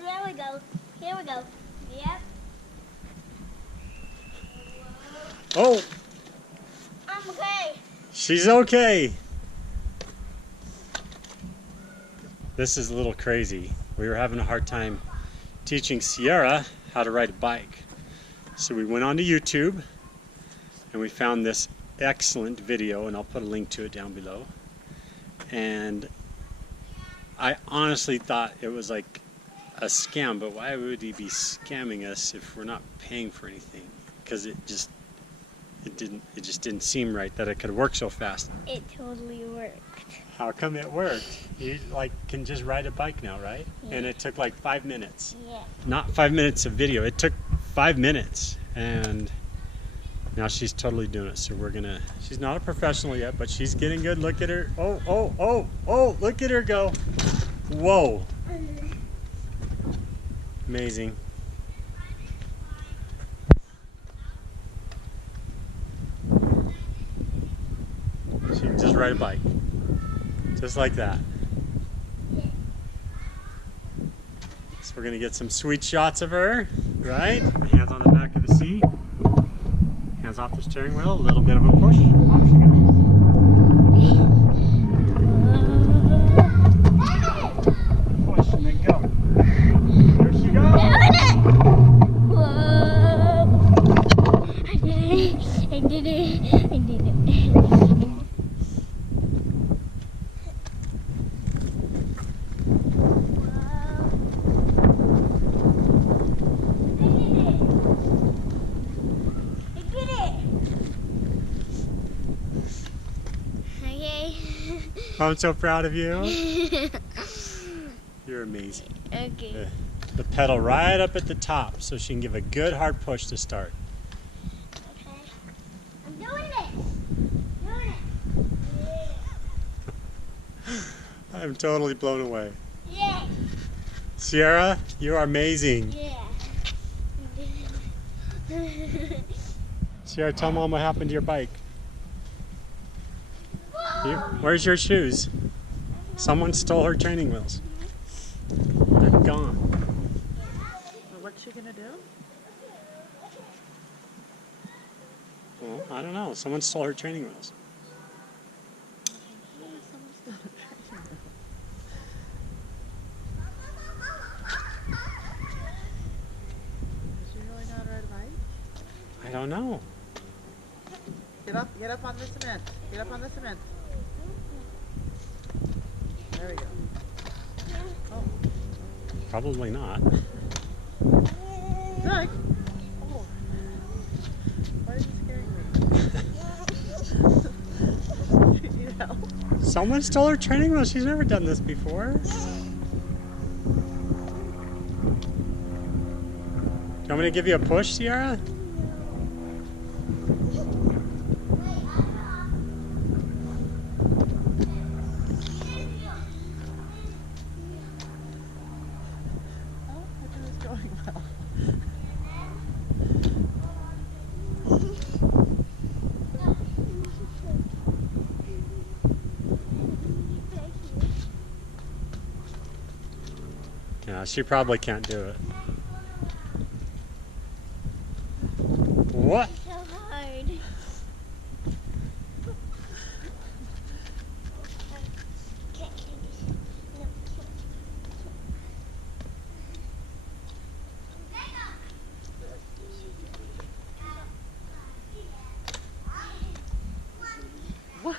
There we go. Here we go. Yep. Oh! I'm okay. She's okay. This is a little crazy. We were having a hard time teaching Sierra how to ride a bike. So we went onto YouTube and we found this excellent video, and I'll put a link to it down below. And I honestly thought it was like a scam, but why would he be scamming us if we're not paying for anything? Because it just didn't seem right that it could work so fast. It totally worked. How come it worked? You can just ride a bike now, right? Yeah. And it took like 5 minutes. Yeah. Not 5 minutes of video. It took 5 minutes, and now she's totally doing it. So we're gonna. She's not a professional yet, but she's getting good. Look at her. Oh, oh, oh, oh! Look at her go. Whoa! Amazing. She can just ride a bike. Just like that. So we're going to get some sweet shots of her, right? Hands on the back of the seat. Hands off the steering wheel. A little bit of a push. Off she goes. Push and then go. There she goes. Whoa! I did it. I'm so proud of you. You're amazing. Okay. The pedal right up at the top so she can give a good hard push to start. Okay. I'm doing it. Yeah. I'm totally blown away. Yeah. Sierra, you are amazing. Yeah. Sierra, tell Mom what happened to your bike. Where's your shoes? Someone stole her training wheels. They're gone. Well, what's she gonna do? Well, I don't know. Someone stole her training wheels. Does she really know how to ride a bike? I don't know. Get up on the cement. Get up on the cement. There we go. Oh, Probably not. Doug! Oh. Why are you scaring me? Do you need help? Someone stole her training wheels. She's never done this before. Do you want me to give you a push, Sierra? Going well. Yeah, she probably can't do it. What? So hard. What?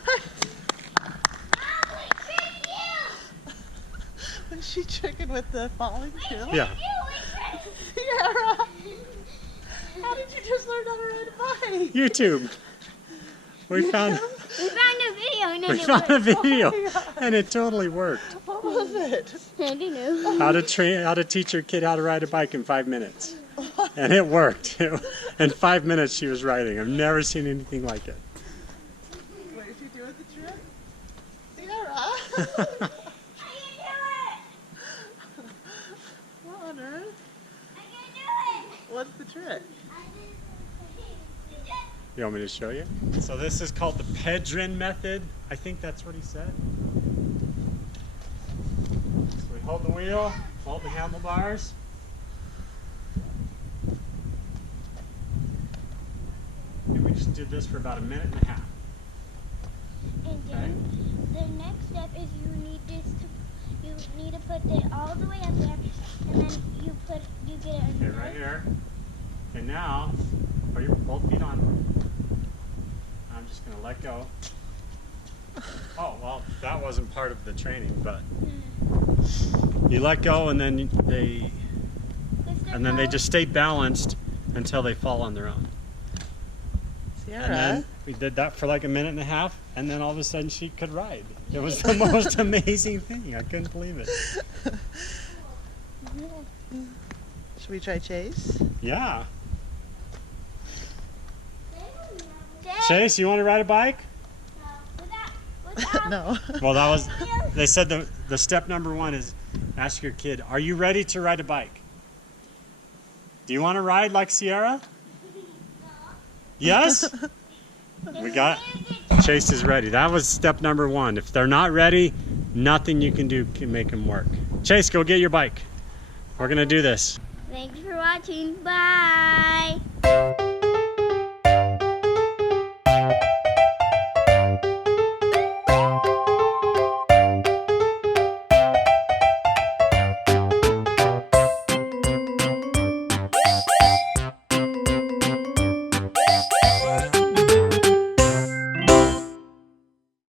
Was she tricking with the falling too? Yeah. Sierra! How did you just learn how to ride a bike? YouTube. We found We found a video and then we it found a worked. video, Oh my God. and it totally worked. What was it? I don't know. How to teach your kid how to ride a bike in 5 minutes, and it worked. In 5 minutes, she was riding. I've never seen anything like it. What did you do with the trick? Sierra! I can do it! What on earth? I can do it! What's the trick? You want me to show you? So this is called the Pedrin method. I think that's what he said. So we hold the wheel, hold the handlebars. And we just did this for about a minute and a half. And then the next step is you need to put it all the way up there, and then you get it. Okay, right here. And now, put your both feet on. I'm just gonna let go. Oh, well, that wasn't part of the training, but you let go and then they just stay balanced until they fall on their own. Sierra. And then we did that for like a minute and a half, and then all of a sudden she could ride. It was the most amazing thing. I couldn't believe it. Should we try Chase? Yeah. Chase, you want to ride a bike? No. Well, that was, they said the step number one is ask your kid, are you ready to ride a bike? Do you want to ride like Sierra? Yes? We got, Chase is ready. That was step number one. If they're not ready, nothing you can do can make them work. Chase, go get your bike. We're going to do this. Thanks for watching. Bye.